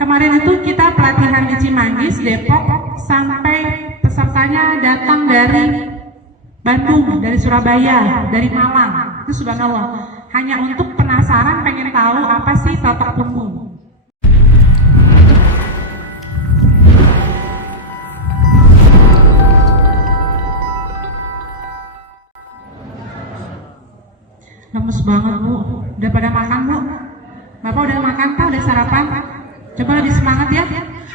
Kemarin itu kita pelatihan di Cimanggis, Depok, sampai pesertanya datang dari Bandung, dari Surabaya, dari Malang. Itu subhanallah, hanya untuk penasaran pengen tahu apa sih totok punggung. Lemes banget Bu, udah pada makan Bu? Bapak udah makan Pak, udah sarapan? Coba lebih semangat ya.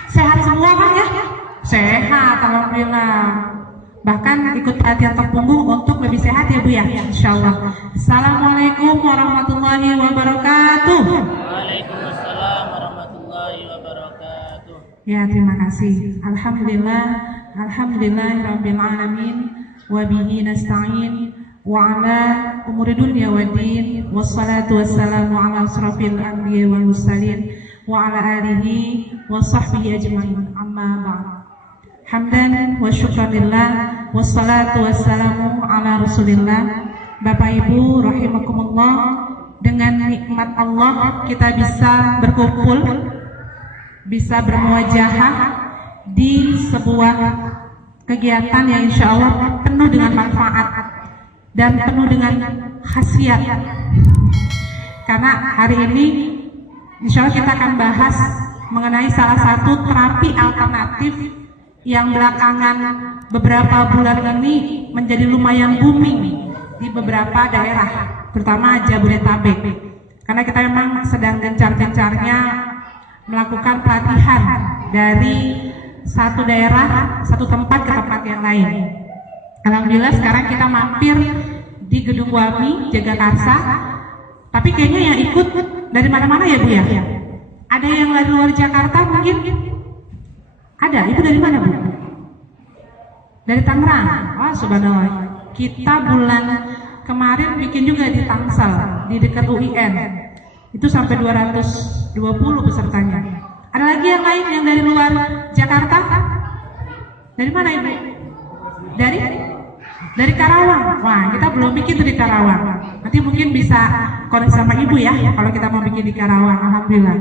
Sehat semua kan ya? Sehat, alhamdulillah. Bahkan ikut pelatihan totok punggung untuk lebih sehat ya Bu ya, insyaallah. Assalamualaikum warahmatullahi wabarakatuh. Waalaikumsalam warahmatullahi wabarakatuh. Ya, terima kasih. Alhamdulillah, alhamdulillahirabbil alamin, wa bihi nasta'in, wa ala umuri dunya waddin, wassalatu wassalamu ala asrofil anbiya wal mursalin, wa ala alihi wa sahbihi ajma'in. Amma ba'd. Hamdan wa syukranillah, wassalatu wassalamu ala rasulillah. Bapak Ibu rahimakumullah, dengan nikmat Allah kita bisa berkumpul, bisa bermuajahah di sebuah kegiatan yang insya Allah penuh dengan manfaat dan penuh dengan khasiat. Karena hari ini insya Allah kita akan bahas mengenai salah satu terapi alternatif yang belakangan beberapa bulan ini menjadi lumayan booming di beberapa daerah, terutama Jabodetabek. Karena kita memang sedang gencar-gencarnya melakukan pelatihan dari satu daerah, satu tempat ke tempat yang lain. Alhamdulillah sekarang kita mampir di Gedung Wami, Jagakarsa. Tapi kayaknya yang ikut dari mana-mana ya Bu ya? Ada yang dari luar Jakarta mungkin? Ada, itu dari mana Bu? Dari Tangerang. Oh subhanallah. Kita bulan kemarin bikin juga di Tangsel, di dekat UIN. Itu sampai 220 pesertanya. Ada lagi yang lain yang dari luar Jakarta? Dari mana Ibu? Dari Karawang. Wah, kita belum bikin tuh di Karawang. Nanti mungkin bisa koneksi sama Ibu ya kalau kita mau bikin di Karawang. Alhamdulillah.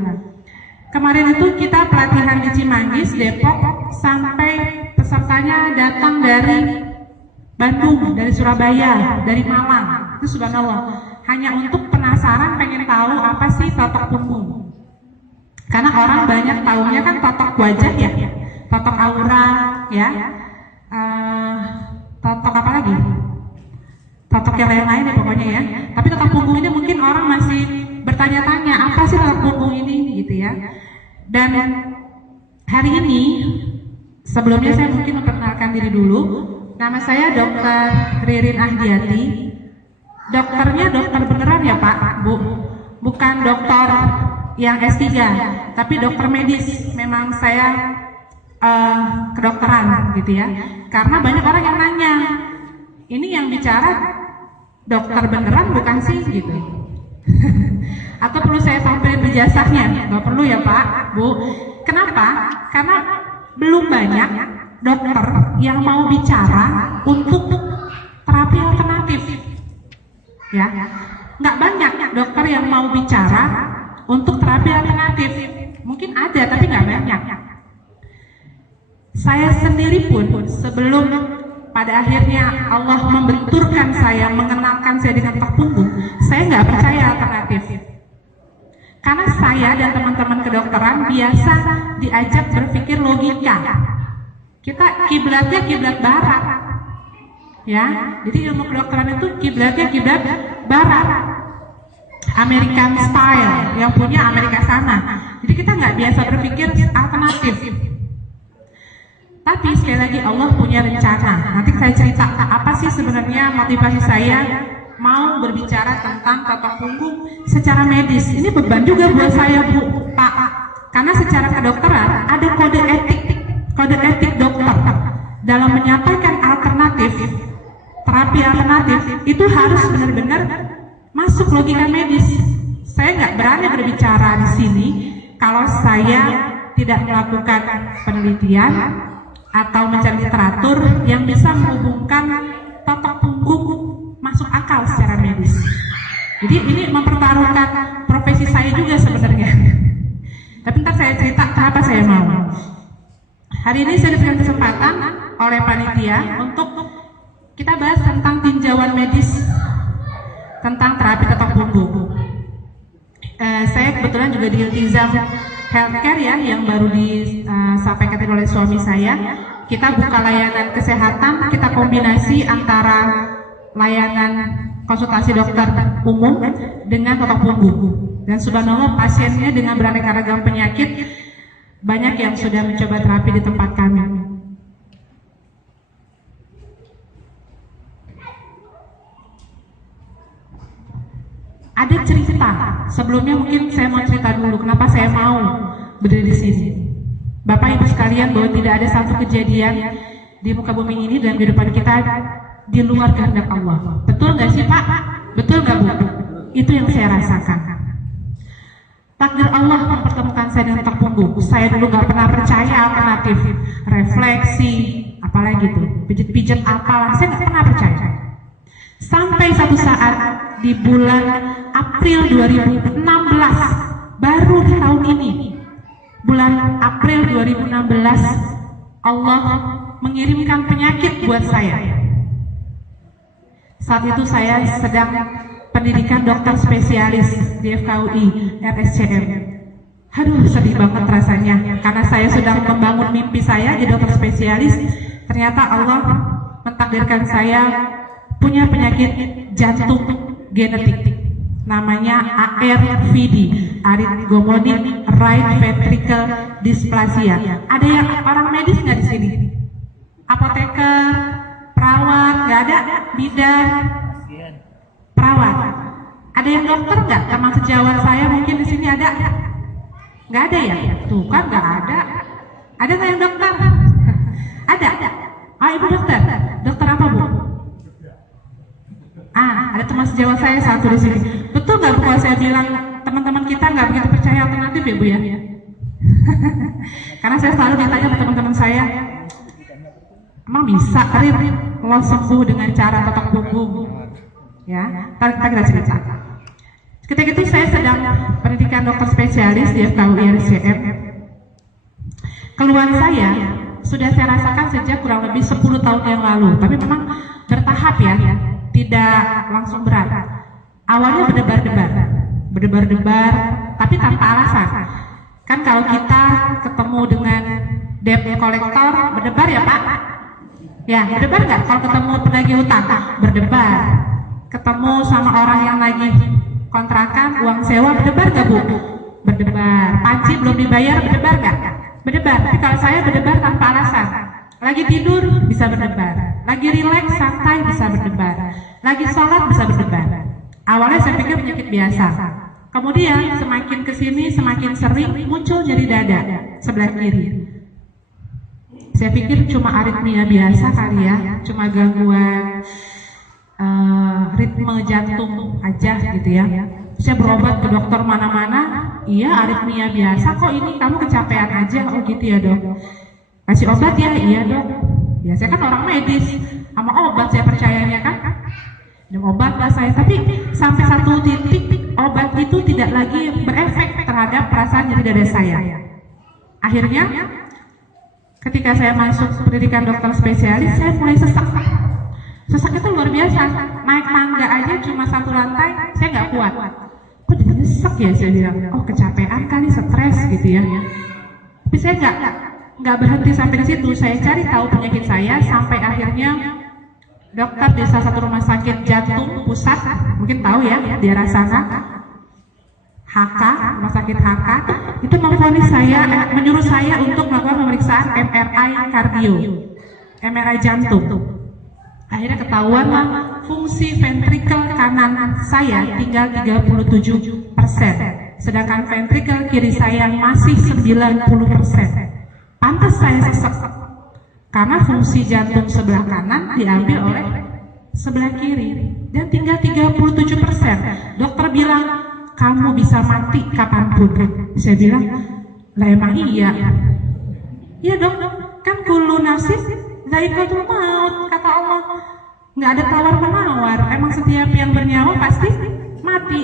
Kemarin itu kita pelatihan di Cimanggis, Depok, sampai pesertanya datang dari Bandung, dari Surabaya, dari Malang. Itu subhanallah, hanya untuk penasaran pengen tahu apa sih totok punggung. Karena orang banyak tahunya kan totok wajah ya, totok aura ya, totok apa lagi? Totok yang lain-lain ya pokoknya ya. Tapi totok punggung ini mungkin orang masih bertanya-tanya apa sih totok punggung ini gitu ya. Dan hari ini sebelumnya saya mungkin memperkenalkan diri dulu. Nama saya Dr. Ririn Ahdiati. Dokternya dokter beneran ya Pak, Bu? Bukan dokter yang S3, tapi dokter medis. Memang saya kedokteran gitu ya. Karena banyak orang yang nanya, ini yang bicara dokter beneran bukan sih gitu. Atau perlu saya tampilin ijazahnya? Nggak perlu ya Pak, Bu. Kenapa? Karena belum banyak dokter yang mau bicara untuk terapi alternatif. Ya, nggak banyak dokter yang mau bicara untuk terapi alternatif. Mungkin ada, tapi nggak banyak. Saya sendiri pun sebelum pada akhirnya Allah membenturkan saya, mengenalkan saya dengan totok punggung, saya nggak percaya alternatif. Karena saya dan teman-teman kedokteran biasa diajak berpikir logika. Kita kiblatnya kiblat barat, ya. Jadi ilmu kedokteran itu kiblatnya kiblat barat, American style, yang punya Amerika sana. Jadi kita nggak biasa berpikir alternatif. Tapi sekali lagi Allah punya rencana. Nanti saya cerita apa sih sebenarnya motivasi saya mau berbicara tentang totok punggung secara medis. Ini beban juga buat saya Bu, Pak. Karena secara kedokteran ada kode etik dokter dalam menyampaikan alternatif, terapi alternatif itu harus benar-benar masuk logika medis. Saya nggak berani berbicara di sini kalau saya tidak melakukan penelitian atau mencari literatur yang bisa menghubungkan totok punggung masuk akal secara medis. Jadi ini mempertaruhkan profesi saya juga sebenarnya. Tapi ntar saya cerita kenapa saya mau. Hari ini saya diberikan kesempatan oleh panitia untuk kita bahas tentang tinjauan medis tentang terapi ketok punggung. Saya kebetulan juga di Iltizam Healthcare ya, yang baru disampaikan oleh suami saya. Kita buka layanan kesehatan, kita kombinasi antara layanan konsultasi dokter umum dengan ketok punggung. Dan subhanallah pasiennya dengan beraneka ragam penyakit banyak yang sudah mencoba terapi di tempat kami. Ada cerita, sebelumnya mungkin saya mau cerita dulu kenapa saya mau berdiri di sini. Bapak Ibu sekalian, bahwa tidak ada satu kejadian di muka bumi ini dan di depan kita di luar kehendak Allah. Betul nggak sih Pak? Betul nggak Bu? Itu yang saya rasakan. Takdir Allah mempertemukan saya dengan ketok punggung. Saya dulu nggak pernah percaya alternatif refleksi, apalagi tuh pijat-pijat apalah, saya nggak pernah percaya. Sampai satu saat di bulan April 2016, baru di tahun ini, bulan April 2016, Allah mengirimkan penyakit buat saya. Saat itu saya sedang pendidikan dokter spesialis di FKUI RSCM. Aduh, sedih banget rasanya, karena saya sedang membangun mimpi saya jadi dokter spesialis. Ternyata Allah mentakdirkan saya punya penyakit jantung genetik, namanya ARVD, Arrhythmogenic Right Ventricle Dysplasia. Ada yang orang medis nggak di sini? Apoteker, perawat, nggak ada? Bidan, perawat. Ada yang dokter nggak? Teman sejawat saya mungkin di sini ada? Nggak ada ya? Tuh kan nggak ada. Ada nggak yang dokter? Ada. Ah, Ibu dokter. Dokter apa Bu? Ada teman sejawat saya satu di sini. Betul nggak Bu kalau saya bilang teman-teman kita nggak begitu percaya alternatif ya Bu ya? Karena saya selalu ditanya ke teman-teman saya, emang bisa lo sembuh dengan cara ketok punggung? Ya, kita cerita. Ketika itu saya sedang pendidikan dokter spesialis di FKUI RSCM. Keluhan saya sudah saya rasakan sejak kurang lebih 10 tahun yang lalu, tapi memang bertahap ya, tidak langsung berat. Awalnya berdebar-debar, tapi tanpa alasan. Kan kalau kita ketemu dengan debt collector, berdebar ya Pak? Ya, berdebar nggak? Kalau ketemu penagih utang, berdebar. Ketemu sama orang yang lagi kontrakan, uang sewa, berdebar nggak Bu? Berdebar. Panci belum dibayar, berdebar nggak? Berdebar. Tapi kalau saya berdebar tanpa alasan. Lagi tidur bisa berdebar, lagi rileks santai bisa berdebar, lagi sholat bisa berdebar. Awalnya saya pikir penyakit biasa, kemudian semakin kesini semakin sering muncul nyeri dada sebelah kiri. Saya pikir cuma aritmia biasa kali ya, cuma gangguan ritme jantung aja gitu ya. Saya berobat ke dokter mana-mana, iya aritmia biasa kok, ini kamu kecapean aja. Oh gitu ya Dok, kasih obat ya? Iya Dok. Ya saya kan orang medis, sama obat saya percayanya kan. Minum obat lah saya, tapi sampai satu titik obat itu tidak lagi berefek terhadap perasaan nyeri dada saya. Akhirnya ketika saya masuk pendidikan dokter spesialis, saya mulai sesak. Sesak itu luar biasa, naik tangga aja cuma 1 lantai, saya nggak kuat. Kok jadi sesek ya, saya bilang, oh kecapean kali, stres gitu ya. Tapi saya nggak berhenti sampai di situ. Saya cari tahu penyakit saya sampai akhirnya dokter di salah satu rumah sakit jantung pusat, mungkin tahu ya, di daerah sana, HK, rumah sakit HK, itu memvonis saya, menyuruh saya untuk melakukan pemeriksaan MRI kardio, MRI jantung. Akhirnya ketahuan lah, fungsi ventrikel kanan saya tinggal 37%, sedangkan ventrikel kiri saya masih 90%. Pantas saya sesek, karena fungsi jantung sebelah kanan diambil oleh sebelah kiri, dan tinggal 37%. Dokter bilang, kamu bisa mati kapanpun. Saya bilang, lah emang iya? Iya Dok, kan kullu nafsin dha'iqatul maut, kata Allah. Nggak ada tawar menawar, emang setiap yang bernyawa pasti mati.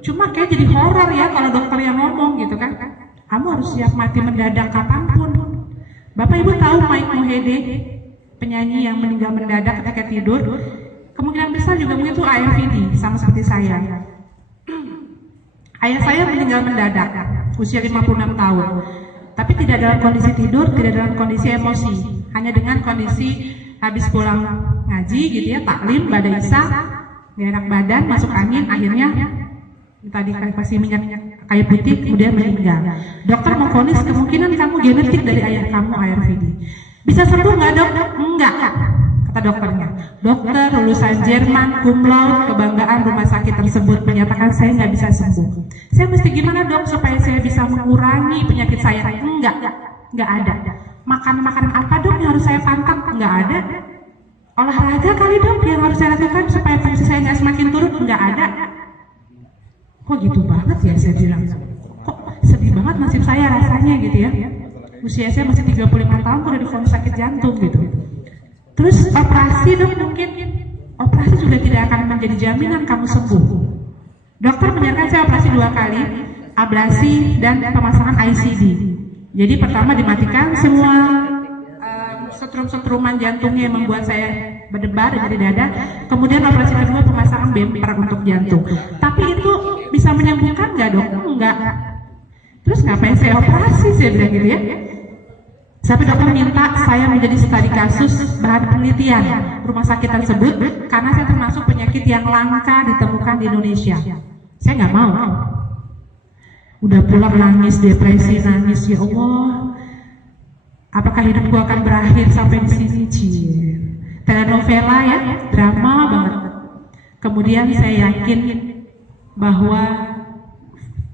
Cuma kayak jadi horor ya kalau dokter yang ngomong gitu kan. Kamu harus siap mati mendadak kapanpun. Bapak Ibu tahu Mike Mohede, penyanyi yang meninggal mendadak ketika tidur? Kemungkinan besar juga mungkin itu ARVD, sama seperti saya. Ayah saya meninggal mendadak, usia 56 tahun. Tapi tidak dalam kondisi tidur, tidak dalam kondisi emosi. Hanya dengan kondisi habis pulang ngaji gitu ya, taklim, pada isya, gak enak badan, masuk angin, akhirnya tadi kasih minyak kayu putih, kemudian meninggal. Dokter memvonis kemungkinan kamu genetik dari ayah kamu ARVD. Bisa sembuh nggak dok? Enggak, kata dokternya. Dokter lulusan Jerman, cum laude, kebanggaan rumah sakit tersebut menyatakan saya nggak bisa sembuh. Saya mesti gimana dok supaya saya bisa mengurangi penyakit saya? Nggak ada. Makanan apa dok yang harus saya pantang? Nggak ada. Olahraga kali dok yang harus saya lakukan supaya tensi saya nggak semakin turun? Nggak ada. Kok gitu banget ya, saya bilang. Kok sedih banget nasib saya rasanya gitu ya. Usia saya masih 35 tahun, udah divonis sakit jantung gitu. Terus operasi dok, mungkin operasi juga tidak akan menjadi jaminan kamu sembuh. Dokter menyarankan saya operasi 2 kali, ablasi dan pemasangan ICD. Jadi pertama dimatikan semua setrum-setruman jantungnya yang membuat saya berdebar dari dada. Kemudian operasi kedua pemasangan bumper untuk jantung. Tapi itu bisa menyembuhkan nggak dok? Enggak. Terus ngapain saya operasi, saya bilang gitu ya. Sampai dokter minta saya menjadi studi kasus bahan penelitian rumah sakit tersebut karena saya termasuk penyakit yang langka ditemukan di Indonesia. Saya nggak mau. Udah pulang nangis, depresi, nangis, ya Allah. Apakah hidupku akan berakhir sampai di sini? Telenovela ya, drama banget. Kemudian saya yakin bahwa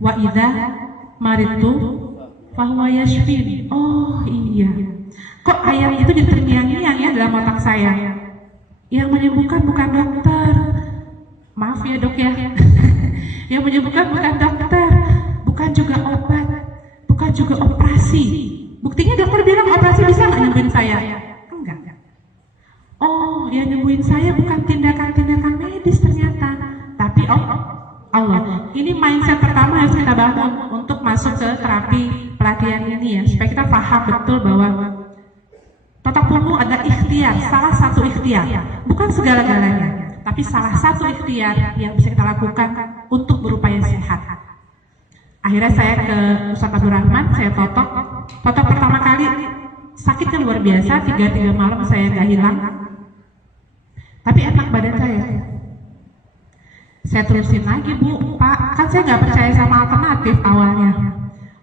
wa idza maritu fahuwa yashfin. Oh iya. Kok ayat itu diterngiang-ngiang ya dalam otak saya. Yang menyembuhkan bukan dokter. Maaf ya dok ya. Yang menyembuhkan bukan dokter, bukan juga obat, bukan juga operasi. Buktinya dokter bilang operasi bisa nggak nyembuhin saya? Enggak. Oh, yang nyembuhin saya bukan tindakan-tindakan medis ternyata, tapi Allah. Ini mindset pertama yang kita bangun untuk masuk ke terapi pelatihan ini ya, supaya kita paham betul bahwa totok pungu adalah ikhtiar, salah satu ikhtiar, bukan segala-galanya, tapi salah satu ikhtiar yang bisa kita lakukan untuk berupaya sehat. Akhirnya saya ke Ustaz Abdul Rahman, saya totok pertama kali sakitnya luar biasa, 3 malam saya nggak hilang, tapi enak badan saya. Saya terusin lagi, Bu, Pak, kan saya nggak percaya sama alternatif awalnya.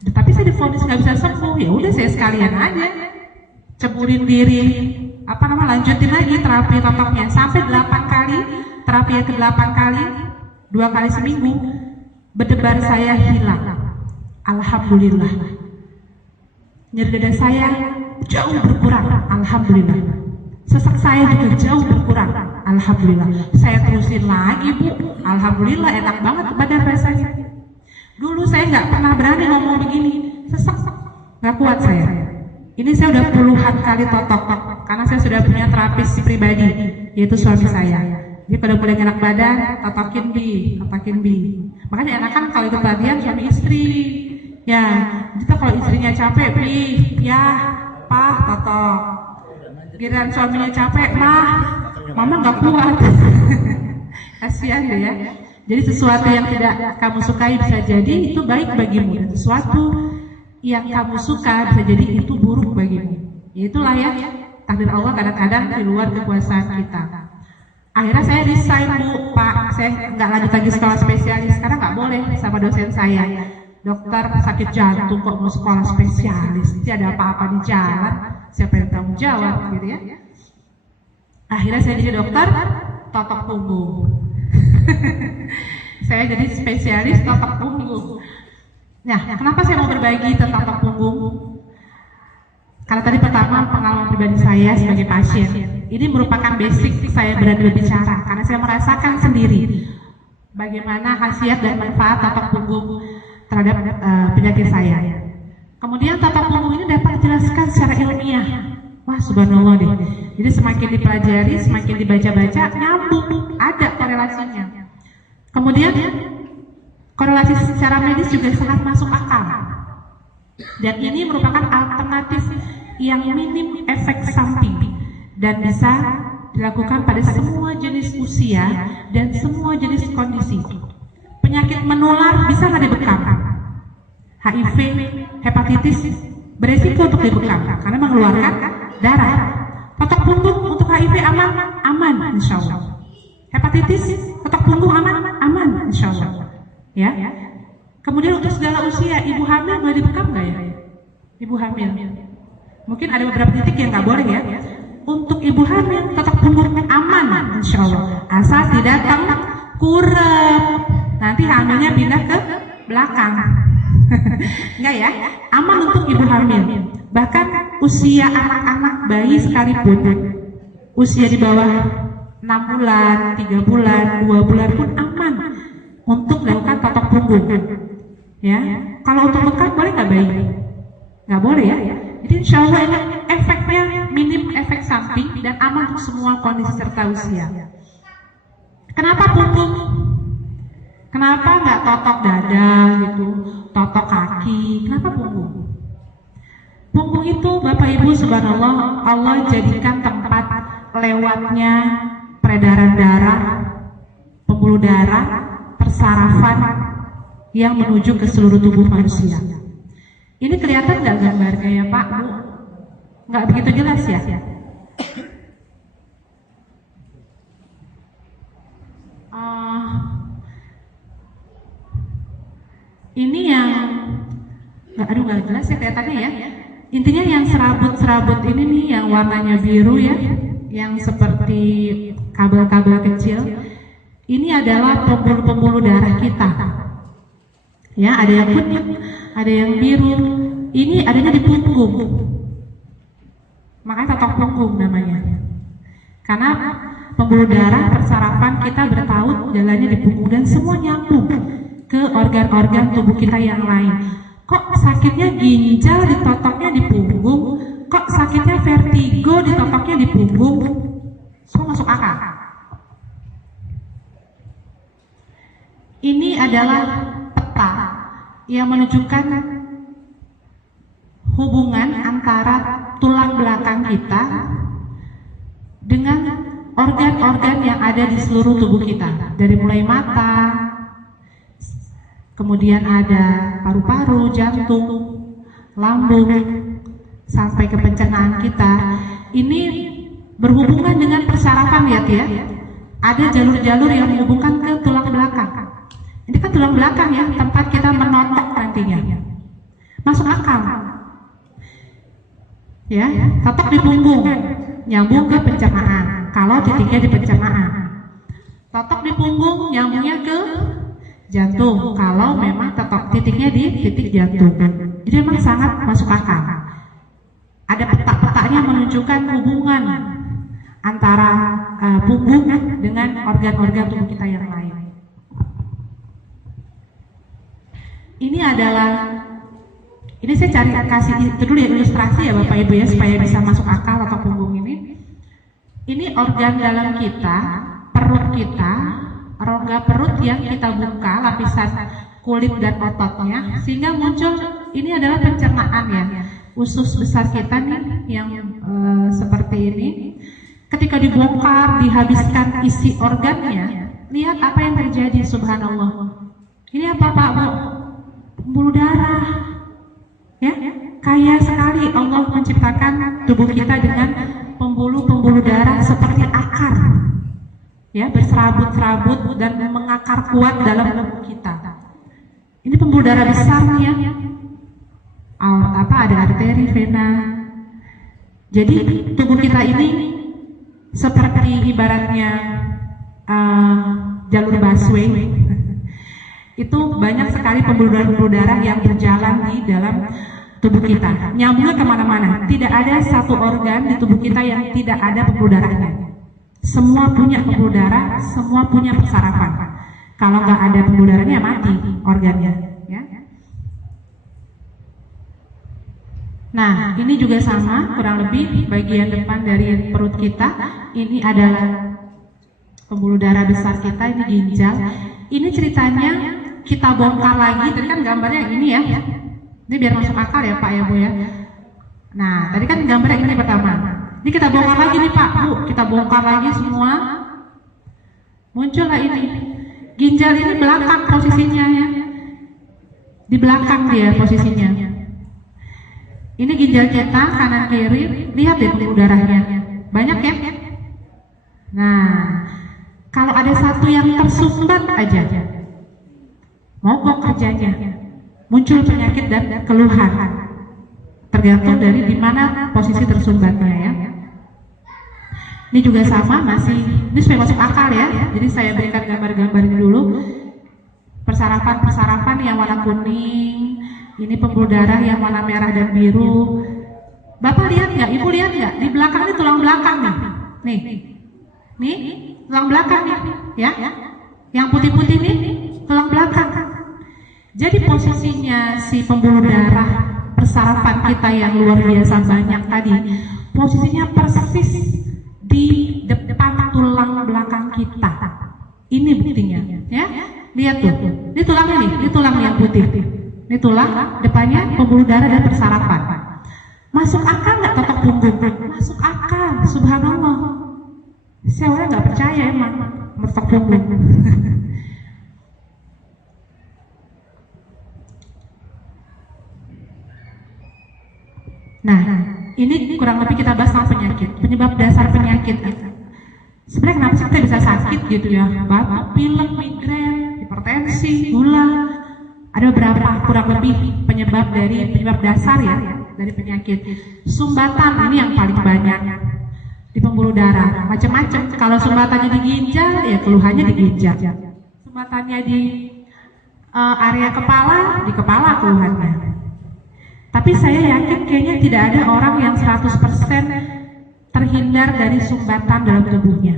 Tapi saya divonis nggak bisa sembuh, ya udah saya sekalian aja ceburin diri, lanjutin lagi terapi totoknya sampai 8 kali, terapi yang ke-8 kali, 2 kali seminggu, berdebar saya hilang. Alhamdulillah. Nyeri dada saya jauh berkurang, alhamdulillah. Sesak saya juga jauh berkurang, alhamdulillah. Saya terusin lagi, Bu, alhamdulillah enak banget badan rasanya. Dulu saya nggak pernah berani ngomong begini, sesak, nggak kuat saya. Ini saya udah puluhan kali totok, karena saya sudah punya terapis pribadi, yaitu suami saya. Jadi pada mulai enak badan, totokin bi. Makanya enakan kalau ikut pelatihan suami istri. Ya, kita kalau istrinya capek, bi, ya, Pak, totok. Giliran suaminya capek, Mama nggak kuat. Kasihan deh ya. Jadi sesuatu yang tidak kamu sukai bisa jadi itu baik bagimu, dan sesuatu yang kamu suka bisa jadi itu buruk bagimu. Itulah ya takdir Allah kadang-kadang di luar kekuasaan kita. Akhirnya saya resign, Bu, Pak, saya nggak lanjut lagi sekolah spesialis karena nggak boleh sama dosen saya. Dokter sakit jantung kok mau sekolah spesialis? Nanti ada apa-apa di jalan, siapa yang tanggung jawab gitu ya? Akhirnya saya jadi dokter totok punggung. Saya jadi spesialis totok punggung. Nah, kenapa saya mau berbagi tentang totok punggung? Karena tadi pertama pengalaman pribadi saya sebagai pasien. Ini merupakan basic saya berani berbicara karena saya merasakan sendiri bagaimana khasiat dan manfaat totok punggung terhadap penyakit saya. Kemudian totok punggung ini dapat dijelaskan secara ilmiah. Wah, subhanallah deh. Jadi semakin dipelajari, semakin dibaca-baca, nyambung, ada korelasinya. Kemudian korelasi secara medis juga sangat masuk akal. Dan ini merupakan alternatif yang minim efek samping dan bisa dilakukan pada semua jenis usia dan semua jenis kondisi. Penyakit menular bisa nggak dibekam? HIV, hepatitis beresiko untuk dibekam karena mengeluarkan darah. Totok punggung untuk HIV aman, insya Allah. Hepatitis, totok punggung aman, insya Allah. Ya. Kemudian untuk segala usia, ibu hamil boleh dibekam nggak ya? Ibu hamil. Mungkin ada beberapa titik yang nggak boleh ya. Untuk ibu hamil, totok punggung aman, insya Allah. Asal tidak kurep. Nanti hamilnya pindah ke belakang. Enggak ya? Aman untuk ibu hamil. Bahkan usia anak-anak bayi sekalipun, usia di bawah 6 bulan, 3 bulan, 2 bulan pun aman untuk melakukan totok punggung. Ya, kalau untuk bekam boleh nggak bayi? Nggak boleh ya. Jadi insya Allah ini efeknya minim efek samping dan aman untuk semua kondisi serta usia. Kenapa punggung? Kenapa nggak totok dada gitu, totok kaki? Kenapa punggung? Punggung itu Bapak Ibu subhanallah Allah jadikan tempat lewatnya peredaran darah, pembuluh darah, persarafan yang menuju ke seluruh tubuh manusia. Ini kelihatan nggak gambarnya ya Pak, Bu? Nggak begitu jelas ya? Ini yang nggak jelas ya kelihatannya ya. Intinya yang serabut-serabut ini nih yang warnanya biru ya, yang seperti kabel-kabel kecil. Ini adalah pembuluh-pembuluh darah kita. Ya, ada yang kuning, ada yang biru. Ini adanya di punggung. Makanya totok punggung namanya. Karena pembuluh darah persarafan kita bertaut jalannya di punggung dan semua nyambung ke organ-organ tubuh kita yang lain. Kok sakitnya ginjal ditotoknya di punggung? Kok sakitnya vertigo ditotoknya di punggung? Semua masuk akal. Ini adalah peta yang menunjukkan hubungan antara tulang belakang kita dengan organ-organ yang ada di seluruh tubuh kita, dari mulai mata, kemudian ada paru-paru, jantung, lambung, sampai ke pencernaan kita. Ini berhubungan dengan persarafan ya, ada jalur-jalur yang menghubungkan ke tulang belakang. Ini kan tulang belakang ya, tempat kita menotok nantinya. Masuk akal. Ya, totok di punggung, nyambung ke pencernaan. Kalau titiknya di pencernaan. Totok di punggung, nyambungnya ke jantung. Kalau memang titiknya di titik jantung. Jadi memang sangat masuk akal. Ada peta-petanya menunjukkan hubungan antara punggung dengan organ-organ tubuh kita yang lain. Ini saya kasih itu dulu ya, ilustrasi ya Bapak Ibu ya, supaya bisa masuk akal atau punggung ini. Ini organ dalam kita, perut kita, rongga perut yang kita buka, lapisan kulit dan ototnya, sehingga muncul ini adalah pencernaan ya. Usus besar kita nih yang seperti ini. Ketika dibongkar, dihabiskan isi organnya, lihat apa yang terjadi, subhanallah. Ini apa Pak Bu? Pembuluh darah. Ya, kaya sekali Allah menciptakan tubuh kita dengan pembuluh-pembuluh darah seperti akar. Ya, berserabut-serabut dan mengakar kuat dalam tubuh kita. Ini pembuluh darah besar nih ya. Ada arteri, vena. Jadi tubuh kita ini seperti ibaratnya jalur busway. Itu banyak sekali pembuluh darah yang berjalan di dalam tubuh kita. Nyambungnya kemana-mana. Tidak ada satu organ di tubuh kita yang tidak ada pembuluh darahnya. Semua punya pembuluh darah, semua punya persarafan. Kalau nggak ada pembuluh darahnya mati organnya. Ya. Nah, ini juga sama, kurang lebih bagian depan dari perut kita. Ini adalah pembuluh darah besar kita, ini ginjal. Ini ceritanya kita bongkar lagi, tadi kan gambarnya ini ya. Ini biar masuk akal ya Pak ya Bu ya. Nah, tadi kan gambarnya ini pertama. Ini kita bongkar lagi nih Pak, Bu. Kita bongkar lagi semua. Muncullah ini. Ginjal ini belakang posisinya ya. Di belakang dia posisinya. Ini ginjal kita kanan kiri. Lihat deh pembuluh darahnya. Banyak ya? Nah, kalau ada satu yang tersumbat aja, mogok kerjanya, muncul penyakit dan keluhan, tergantung dari di mana posisi tersumbatnya ya. Ini juga sama masih, ini supaya masuk akal ya. Jadi saya berikan gambar-gambar ini dulu. Persarapan yang warna kuning, ini pembuluh darah yang warna merah dan biru. Bapak lihat nggak? Ibu lihat nggak? Di belakang ini tulang belakang nih. Nih tulang belakang nih, ya. Yang putih-putih nih tulang belakang. Jadi posisinya si pembuluh darah persarapan kita yang luar biasa banyak tadi, posisinya persis di depan tulang belakang kita. Ini buktinya, ya. Lihat tuh, ini tulangnya nih, ini tulang yang putih. Ini tulang depannya pembuluh darah dan persarapan. Masuk akal nggak totok punggung? Masuk akal, subhanallah. Saya orang nggak percaya emang totok punggung. Nah, ini kurang lebih kita bahas soal penyakit, penyebab dasar penyakit. Sebenarnya kenapa sih kita bisa sakit gitu ya? Batuk, pilek, migrain, hipertensi, gula. Ada beberapa kurang lebih penyebab dasar ya dari penyakit. Sumbatan ini yang paling banyak di pembuluh darah, macam-macam. Kalau sumbatannya di ginjal, ya keluhannya di ginjal. Sumbatannya di area kepala, di kepala keluhannya. Tapi saya yakin kayaknya tidak ada orang yang 100% terhindar dari sumbatan dalam tubuhnya.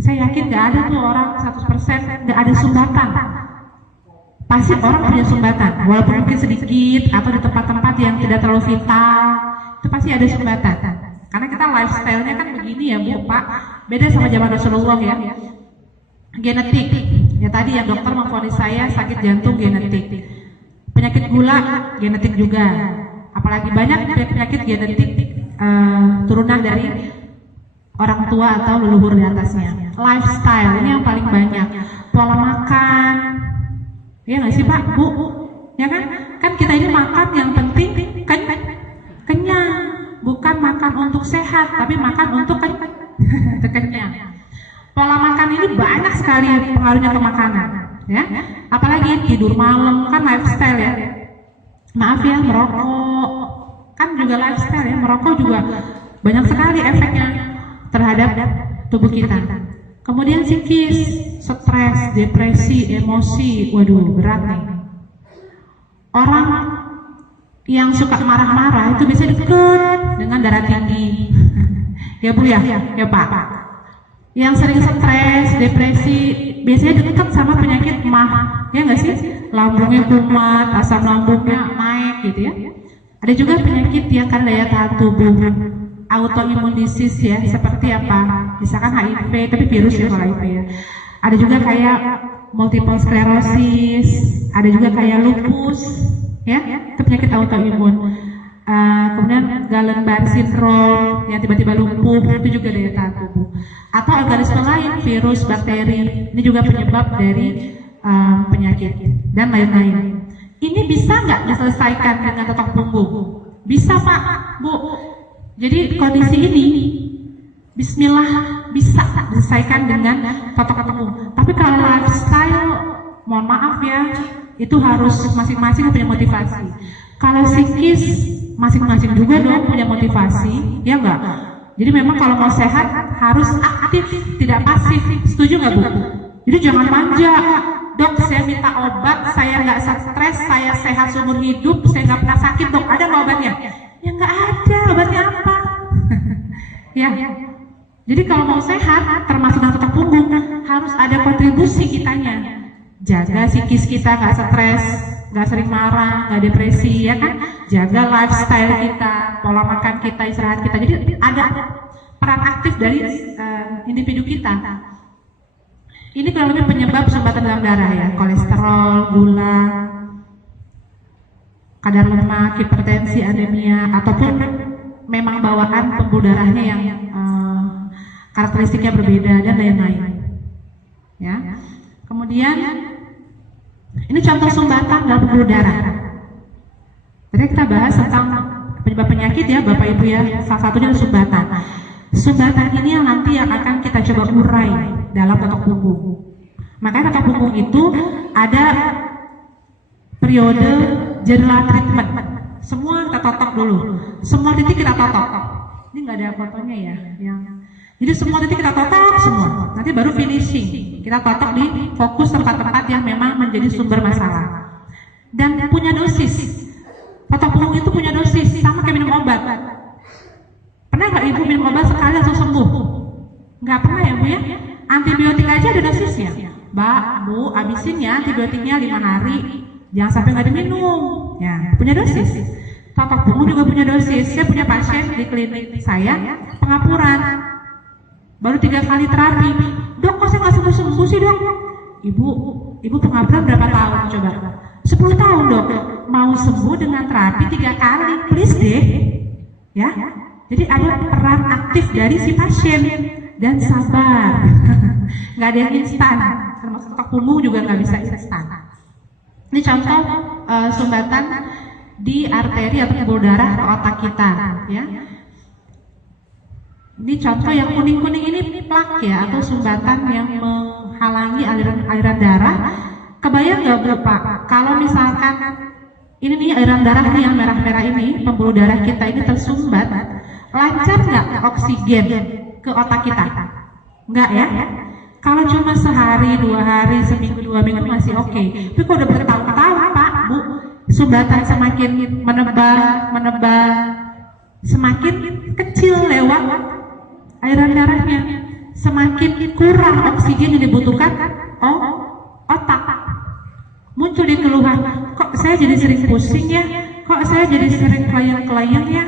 Saya yakin nggak ada tuh orang 100% nggak ada sumbatan. Pasti orang punya sumbatan, walaupun mungkin sedikit atau di tempat-tempat yang tidak terlalu vital, itu pasti ada sumbatan. Karena kita lifestyle-nya kan begini ya Bu, Pak. Beda sama zaman Rasulullah ya. Genetik. Ya tadi yang dokter memvonis saya sakit jantung genetik. Penyakit gula genetik juga. Apalagi banyak penyakit genetik turunan dari orang tua atau leluhur di atasnya. Lifestyle ini yang paling banyak. Pola makan. Ya nggak sih Pak, Bu? Ya kan? Kan kita ini makan yang penting kenyang, bukan makan untuk sehat, tapi makan untuk kenyang. Pola makan ini banyak sekali pengaruhnya ke makanan, ya. Apalagi tidur malam kan lifestyle ya. Maaf ya, merokok kan juga lifestyle ya. Merokok juga banyak sekali efeknya terhadap tubuh kita. Kemudian psikis, stres, depresi, emosi, waduh berat nih. Orang yang suka marah-marah itu bisa dekat dengan darah tinggi. Ya Bu ya, ya Pak. Yang sering stres, depresi, biasanya dekat sama penyakit mah, ya nggak sih? Lambungnya kumat, asam lambungnya naik gitu ya. Ada juga penyakit yang karena daya tahan tubuh, autoimmune disease ya, seperti apa? Misalkan HIV, tapi virus ya kalau HIV ya. Ada juga kayak multiple sclerosis, ada juga kayak lupus, ya, itu penyakit autoimun. Kemudian Guillain-Barré syndrome yang tiba-tiba lumpuh, itu juga daya tahan tubuh. Atau organisme lain, virus, bakteri, ini juga penyebab dari penyakit dan lain-lain. Ini bisa nggak diselesaikan dengan totok punggung? Bisa Pak, Bu. Jadi kondisi ini bismillah bisa diselesaikan dengan totok punggung. Tapi kalau lifestyle, mohon maaf ya, itu harus masing-masing punya motivasi. Kalau psikis, masing-masing juga dong punya motivasi, ya enggak? Jadi memang kalau mau sehat harus aktif, tidak pasif. Setuju nggak Bu? Jadi jangan manja. Dok, saya minta obat, saya nggak stres, saya sehat seumur hidup, saya nggak pernah sakit, dok. Ada nggak obatnya? Ya nggak ada. Obatnya apa? Ya. Jadi kalau mau sehat, termasuk dengan totok punggung, harus ada kontribusi kitanya. Jaga psikis kita nggak stres, nggak sering marah, nggak depresi, ya kan? Jaga lifestyle kita, pola makan kita, istirahat kita. Jadi ada peran aktif dari individu kita. Ini kurang lebih penyebab sumbatan dalam darah ya, kolesterol, gula. kadar lemak, hipertensi, anemia, ataupun memang bawaan pembuluh darahnya yang karakteristiknya berbeda dan lain-lain. Ya. Kemudian ini contoh sumbatan dalam pembuluh darah. Tadi kita bahas tentang penyebab penyakit ya Bapak Ibu ya, salah satunya adalah sumbatan. Sumbatan ini yang nanti yang akan kita coba urai dalam totok punggung. Makanya totok punggung itu ada periode general treatment. Semua kita totok dulu. Semua titik kita totok. Ini nggak ada fotonya ya. Jadi semua titik kita totok semua. Nanti baru finishing. Kita totok di fokus tempat-tempat yang memang menjadi sumber masalah. Dan punya dosis. Totok punggung itu punya dosis sama kayak minum obat. Pernah nggak ibu minum obat sekali langsung sembuh? Nggak pernah ya Bu ya? Antibiotik aja ada dosisnya. Mbak, Bu, abisin ya antibiotiknya 5 hari. Jangan sampai nggak diminum. Ya, punya dosis. Totok punggung juga punya dosis. Saya punya pasien di klinik saya pengapuran. Baru 3 kali terapi. Dok, kok saya nggak sembuh-sembuh sih dok? Ibu pengapuran berapa tahun coba? 10 tahun dok. Mau sembuh dengan terapi 3 kali, please deh. Ya. Jadi ada peran aktif dari si pasien dan sabar. Nggak ada yang instan. Termasuk totok punggung juga nggak bisa instan. Ini contoh sumbatan di arteri atau pembuluh darah ke otak kita, ya. Ini contoh yang kuning-kuning ini plak ya atau sumbatan yang menghalangi aliran darah. Kebayang nggak Bapak? Kalau misalkan ini nih aliran darah nih yang merah-merah ini, pembuluh darah kita ini tersumbat, lancar nggak oksigen ke otak kita? Enggak ya? Kalau cuma sehari, 2 hari, seminggu, 2 minggu masih oke. Tapi kalau udah bertahun-tahun Pak, Bu, sumbatan semakin menebal, semakin kecil lewat aliran darahnya, semakin kurang oksigen yang dibutuhkan otak. Muncul di keluhan, kok saya jadi sering pusing ya, kok saya jadi sering kelayang-kelayang ya,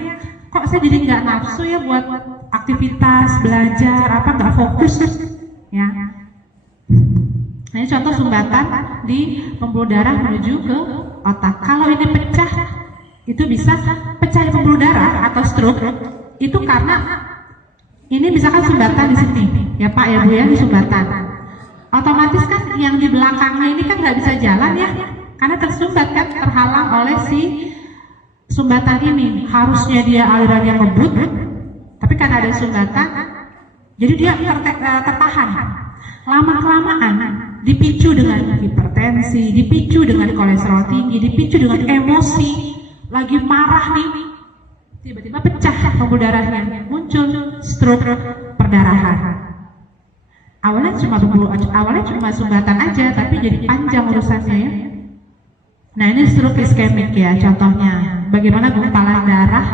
kok saya jadi nggak nafsu ya buat aktivitas, belajar, nggak fokus ya. Nah, ini contoh sumbatan di pembuluh darah menuju ke otak. Kalau ini pecah, itu bisa pecah pembuluh darah atau stroke. Itu karena ini misalkan sumbatan di sini, ya Pak ya Bu ya, di sumbatan. Otomatis kan yang di belakangnya ini kan nggak bisa jalan ya, karena tersumbat kan, terhalang oleh si sumbatan ini. Harusnya dia alirannya ngebut, tapi karena ada sumbatan, jadi dia tertahan. Lama-kelamaan dipicu dengan hipertensi, dipicu dengan kolesterol tinggi, dipicu dengan emosi, lagi marah nih, tiba-tiba pecah pembuluh darahnya, muncul stroke, perdarahan. Awalnya cuma sumbatan aja, tapi jadi panjang urusannya ya. Nah, ini stroke iskemik ya contohnya. Bagaimana gumpalan darah?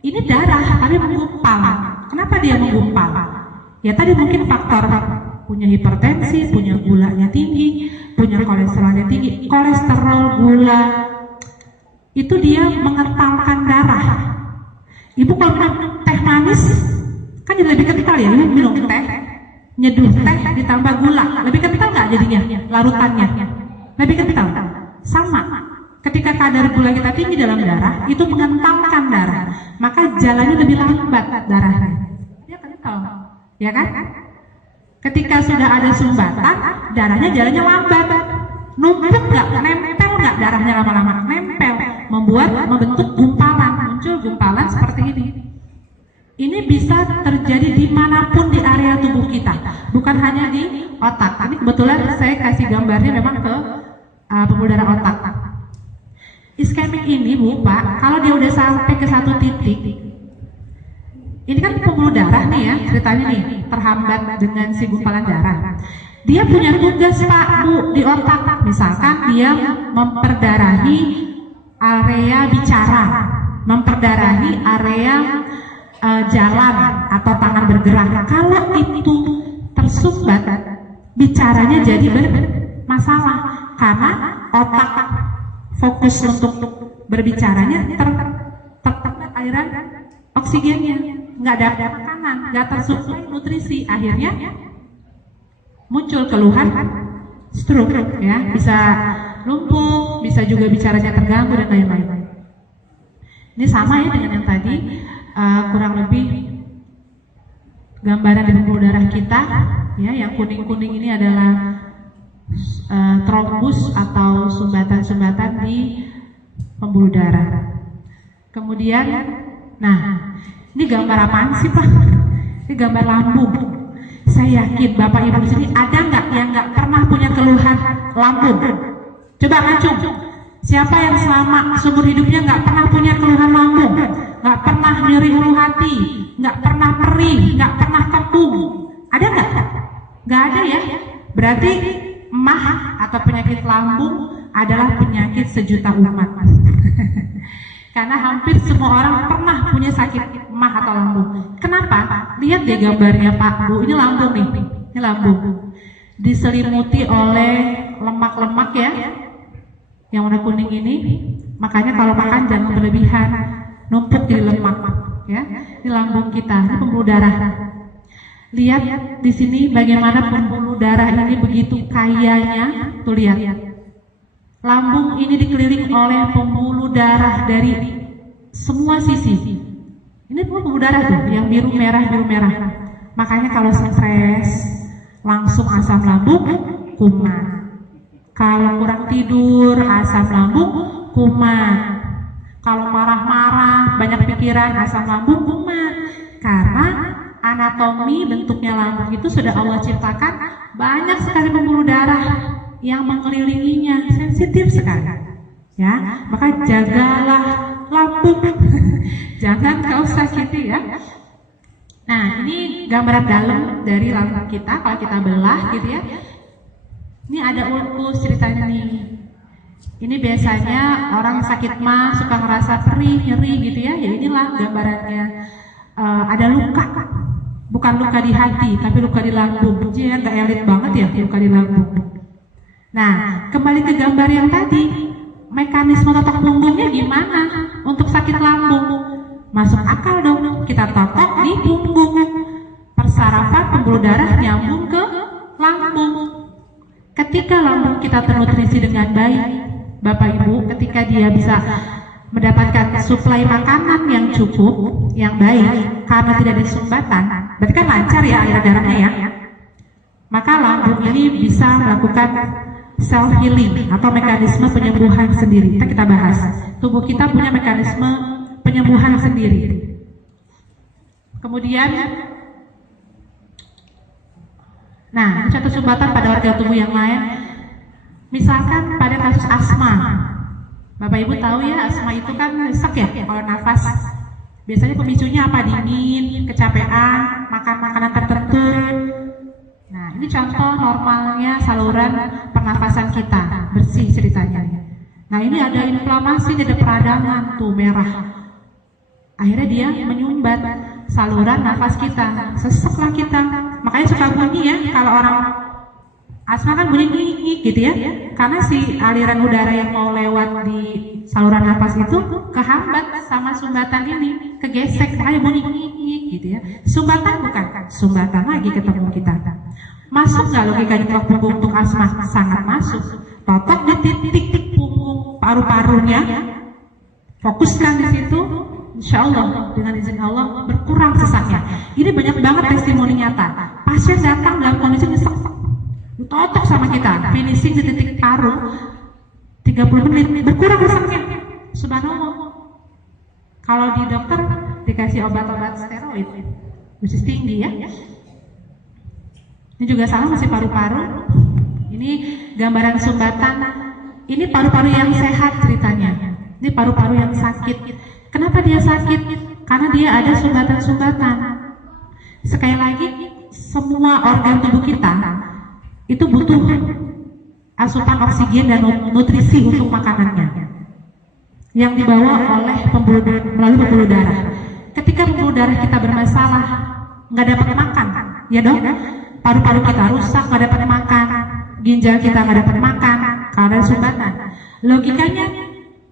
Ini darah tapi menggumpal. Kenapa dia menggumpal? Ya tadi mungkin faktor punya hipertensi, punya gulanya tinggi, punya kolesterolnya tinggi. Kolesterol, gula itu dia mengentalkan darah. Ibu kalau minum teh manis kan jadi lebih kental ya. Ibu minum teh, nyeduh teh ditambah gula, lebih kental nggak jadinya larutannya? Lebih kental. Sama. Ketika kadar gula kita tinggi dalam darah, itu mengentalkan darah, maka jalannya lebih lambat darahnya. Dia kental, ya kan? Ketika sudah ada sumbatan, darahnya jalannya lambat. Numpuk nggak? Nempel nggak darahnya lama-lama? Nempel, membentuk gumpalan, muncul gumpalan seperti ini. Ini bisa terjadi dimanapun di area tubuh kita, bukan hanya di otak. Ini kebetulan saya kasih gambarnya memang ke pembuluh darah otak. Iskemik ini Bu Pak, kalau dia udah sampai ke satu titik, ini kan pembuluh darah nih ya, ceritanya nih terhambat dengan si gumpalan darah. Dia punya tugas Pak Bu di otak, misalkan dia memperdarahi area bicara, memperdarahi area jalan atau tangan bergerak. Kalau itu tersumbat, bicaranya jadi bermasalah karena otak fokus untuk berbicaranya terhambat aliran oksigennya, nggak ada makanan, nggak tersuplai nutrisi, akhirnya muncul keluhan stroke ya, bisa lumpuh, bisa juga bicaranya terganggu dan lain-lain. Ini sama ya dengan yang tadi, kurang lebih gambaran di pembuluh darah kita. Ya, yang kuning-kuning ini adalah trombus atau sumbatan-sumbatan di pembuluh darah. Kemudian, nah, ini gambar apaan sih Pak? Ini gambar lambung. Saya yakin Bapak Ibu di sini ada nggak yang nggak pernah punya keluhan lambung? Coba ngacung. Siapa yang selama seumur hidupnya nggak pernah punya keluhan lambung, nggak pernah nyeri ulu hati, nggak pernah perih, nggak pernah kembung? Ada nggak? Nggak ada ya. Berarti MAH atau penyakit lambung adalah penyakit sejuta umat. Karena hampir semua orang pernah punya sakit MAH atau lambung. Kenapa? Lihat deh gambarnya Pak Bu, ini lambung nih, ini lambung. Diselimuti oleh lemak-lemak ya, yang warna kuning ini. Makanya kalau makan jangan berlebihan, numpuk di lemak ya. Ini lambung kita, ini pembuluh darah. Lihat di sini bagaimana pembuluh darah ini begitu kayanya. Tuh lihat. Lambung ini dikelilingi oleh pembuluh darah dari semua sisi. Ini pembuluh darah tuh, yang biru merah. Makanya kalau stres langsung asam lambung kumat. Kalau kurang tidur asam lambung kumat. Kalau marah-marah banyak pikiran asam lambung kumat. Karena anatomi bentuknya lambung itu sudah Allah ciptakan banyak sekali pembuluh darah yang mengelilinginya, sensitif sekali. Ya, maka jagalah lambung. Jangan kau sakiti ya. Nah, ini gambaran dalam dari lambung kita. Kalau kita belah gitu ya. Ini ada ulkus ceritanya nih. Ini biasanya orang sakit MAH suka ngerasa perih, nyeri gitu ya. Ya inilah gambarannya. Ada luka. Bukan luka di hati, tapi luka di lambung. Jadi nggak elit banget ya luka di lambung. Nah, kembali ke gambar yang tadi, mekanisme totok punggungnya gimana untuk sakit lambung? Masuk akal dong, kita totok di punggung. Persarafan pembuluh darah nyambung ke lambung. Ketika lambung kita ternutrisi dengan baik, Bapak Ibu, ketika dia bisa mendapatkan suplai makanan yang cukup, yang baik, karena tidak ada sumbatan, berarti kan lancar ya aliran darahnya ya. Maka lambung ini bisa melakukan self healing atau mekanisme penyembuhan sendiri. Kita bahas. Tubuh kita punya mekanisme penyembuhan sendiri. Kemudian, nah, contoh sumbatan pada organ tubuh yang lain, misalkan pada kasus asma. Bapak Ibu tahu ya, asma itu kan sek ya kalau nafas. Biasanya pemicunya apa? Dingin, kecapean, makan makanan tertentu. Nah, ini contoh normalnya saluran pernafasan kita, bersih ceritanya. Nah, ini ada inflamasi, ada peradangan tuh merah. Akhirnya dia menyumbat saluran nafas kita, seseklah kita. Makanya suka bunyi ya, kalau orang asma kan bunyi ngik gitu ya. Karena si aliran udara yang mau lewat di saluran nafas itu kehambat sama sumbatan ini, kegesek, makanya bunyi ngik gitu ya. Sumbatan bukan? Sumbatan lagi ketemu kita. Masuk nggak logika di tulang punggung untuk asma? Sangat masuk. Totok di titik punggung paru-parunya, fokuskan di situ, insya Allah dengan izin Allah berkurang sesaknya. Ini banyak banget testimoni nyata. Pasien datang dalam kondisi nyesek, totok sama kita, finishing di titik paru, 30 menit berkurang sesaknya. Subhanallah. Kalau di dokter dikasih obat-obat steroid, dosis tinggi ya. Ini juga sama, masih paru-paru. Ini gambaran sumbatan. Ini paru-paru yang sehat ceritanya. Ini paru-paru yang sakit. Kenapa dia sakit? Karena dia ada sumbatan-sumbatan. Sekali lagi, semua organ tubuh kita itu butuh asupan oksigen dan nutrisi untuk makanannya yang dibawa oleh melalui pembuluh darah. Ketika pembuluh darah kita bermasalah, nggak dapat makan, ya dong? Paru-paru kita rusak, nggak dapat makan, ginjal kita nggak dapat makan karena sumbatan. Logikanya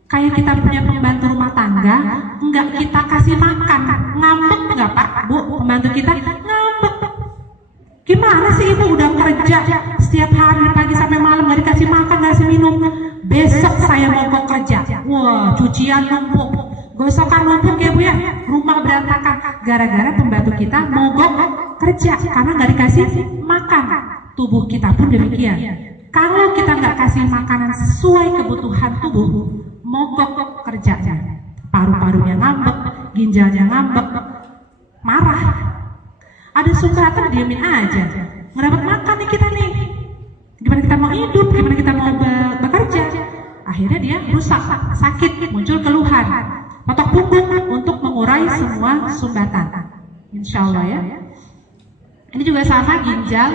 kayak kita punya pembantu rumah tangga, nggak kita kasih makan, ngambek nggak Pak, Bu? Pembantu kita ngambek. Gimana sih ibu udah kerja setiap hari pagi sampai malam nggak dikasih makan, nggak dikasih minum? besok saya mogok kerja. Wah, cucian numpuk, gosokan numpuk ya Bu ya, rumah berantakan gara-gara pembantu kita mogok kerja karena nggak dikasih makan. Tubuh kita pun demikian. Kalau kita nggak kasih makanan sesuai kebutuhan tubuh, mogok kerjanya, paru-parunya ngambek, ginjalnya ngambek, marah. Ada sumbatan diemin aja, nggak dapat makan nih kita nih. Gimana kita mau hidup, gimana kita mau bekerja? Akhirnya dia rusak, sakit, muncul keluhan, patok punggung untuk mengurai semua sumbatan. Insya Allah ya. Ini juga sama ginjal.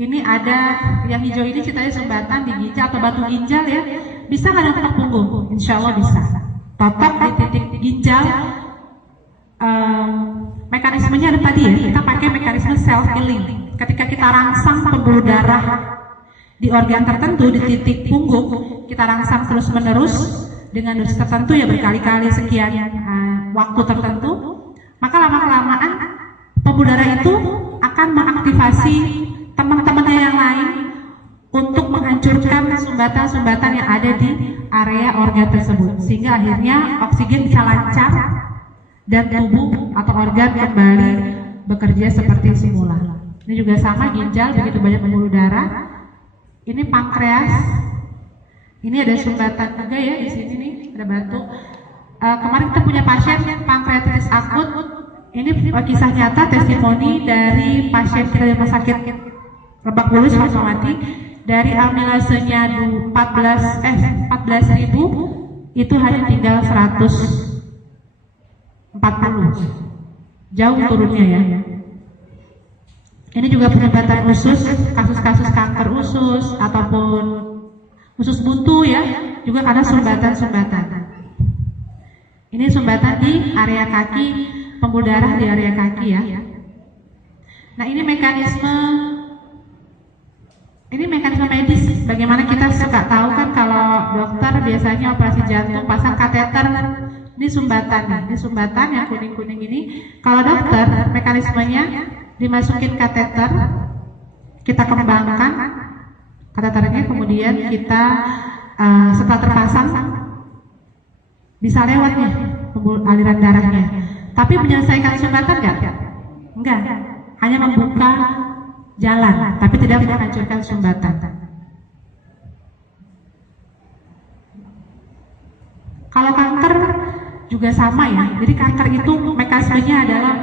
Ini ada yang hijau ini ceritanya sumbatan di ginjal atau batu ginjal ya. Bisa nggak ada patok punggung? Insya Allah bisa. Patok di titik ginjal. Mekanismenya ada tadi ya. Kita pakai mekanisme self healing. Ketika kita rangsang pembuluh darah di organ tertentu di titik punggung, kita rangsang terus menerus dengan dosis tertentu ya berkali-kali sekian waktu tertentu, maka lama-kelamaan pembuluh darah itu akan mengaktifasi teman-temannya yang lain untuk menghancurkan sumbatan-sumbatan yang ada di area organ tersebut, sehingga akhirnya oksigen bisa lancar dan tubuh atau organ kembali bekerja seperti semula. Ini juga sama ginjal, begitu banyak pembuluh darah. Ini pankreas. Ini ada sumbatan juga ya di sini nih, ada batu. Kemarin kita punya pasien pankreatitis akut. Ini kisah nyata testimoni dari pasien kita di rumah sakit Lebak Bulus Fatmawati. Dari amilasenya 14.000 itu hanya tinggal 140. Jauh turunnya ya. Ini juga penyebatan usus, kasus-kasus kanker usus ataupun usus buntu ya, juga karena sumbatan-sumbatan. Ini sumbatan di area kaki, pembuluh darah di area kaki ya. Nah ini mekanisme medis. Bagaimana kita suka tahu kan kalau dokter biasanya operasi jantung pasang kateter. Ini sumbatan yang kuning-kuning ini. Kalau dokter mekanismenya dimasukin kateter, kita kembangkan kateternya, kemudian kita setelah terpasang bisa lewat nih aliran darahnya. Tapi menyelesaikan sumbatan enggak, hanya membuka jalan, tapi tidak menghancurkan sumbatan. Kalau kanker juga sama ya. Jadi kanker itu mekanismenya adalah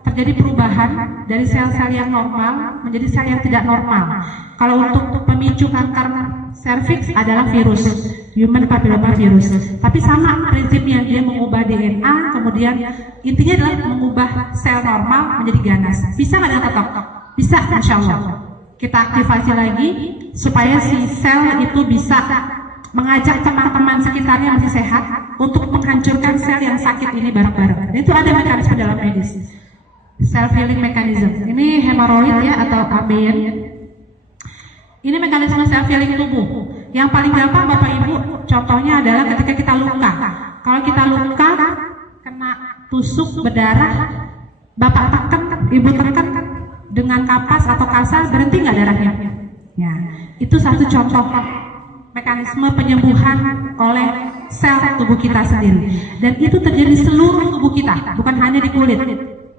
terjadi perubahan dari sel-sel yang normal menjadi sel yang tidak normal. Kalau untuk pemicu kanker serviks adalah virus, human papilloma virus. Tapi sama prinsipnya, dia mengubah DNA, kemudian intinya adalah mengubah sel normal menjadi ganas. Bisa nggak dengan ketok? Bisa, insya Allah. Kita aktifasi lagi supaya si sel itu bisa mengajak teman-teman sekitarnya masih sehat untuk menghancurkan sel yang sakit ini bareng-bareng. Itu ada mekanisme dalam medis. Self healing mechanism. Ini hemoroid ya atau ABN. Ini mekanisme self healing tubuh. Yang paling gampang Bapak Ibu contohnya adalah ketika kita luka. Kalau kita luka kena tusuk berdarah, Bapak tekan, Ibu tekan dengan kapas atau kasar, berhenti nggak darahnya? Ya, itu satu contoh mekanisme penyembuhan oleh sel tubuh kita sendiri. Dan itu terjadi di seluruh tubuh kita, bukan hanya di kulit.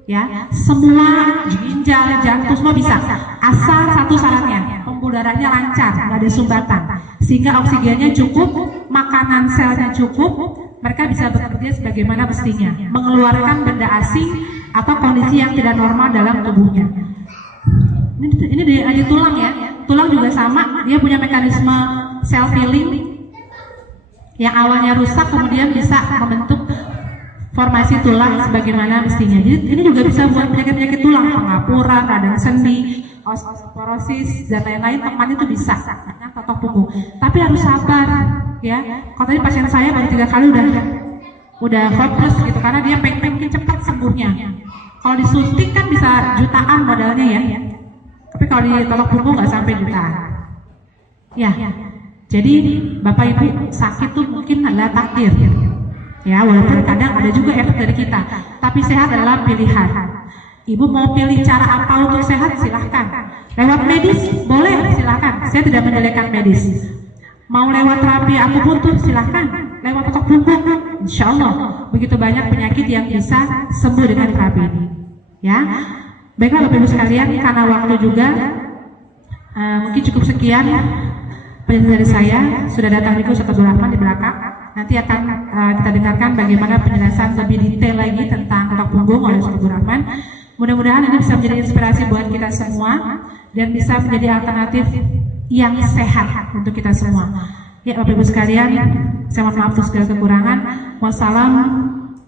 Ya, semua ginjal, jantung semua bisa. Asal satu syaratnya, pembuluh darahnya lancar, nggak ada sumbatan, sehingga oksigennya cukup, makanan selnya cukup, mereka bisa bekerja sebagaimana mestinya, mengeluarkan benda asing atau kondisi yang tidak normal dalam tubuhnya. Ini di tulang ya, tulang juga sama, dia punya mekanisme self healing yang awalnya rusak kemudian bisa membentuk formasi tulang sebagaimana mestinya. Jadi ini juga bisa buat penyakit-penyakit tulang, pengapuran, radang sendi, osteoporosis dan lain-lain, teman itu bisa, ketok punggung. Tapi harus sabar ya. Kalau tadi pasien saya baru 3 kali udah hopeless gitu karena dia pengen cepat sembuhnya. Kalau disuntik kan bisa jutaan modalnya ya. Tapi kalau di ketok punggung nggak sampai jutaan. Ya. Jadi Bapak Ibu sakit tuh mungkin adalah takdir. Ya, walaupun kadang ada juga efek dari kita, tapi sehat adalah pilihan. Ibu mau pilih cara apa untuk sehat, silahkan. Lewat medis, boleh, silahkan. Saya tidak menjelekkan medis. Mau lewat terapi akupuntur silahkan, lewat otot punggung, insya Allah begitu banyak penyakit yang bisa sembuh dengan terapi ini. Ya, baiklah Bapak Ibu sekalian, karena waktu juga mungkin cukup sekian penjelasan dari saya. Sudah datang Ibu Ustaz Abdul Rahman di belakang. Nanti akan kita dengarkan bagaimana penjelasan lebih detail lagi tentang otot punggung oleh Ustaz Abdul Rahman. Mudah-mudahan ini bisa menjadi inspirasi buat kita semua dan bisa menjadi alternatif yang sehat untuk kita semua. Ya Bapak Ibu sekalian, saya mohon maaf atas segala kekurangan.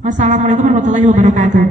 Wassalamualaikum warahmatullahi wabarakatuh.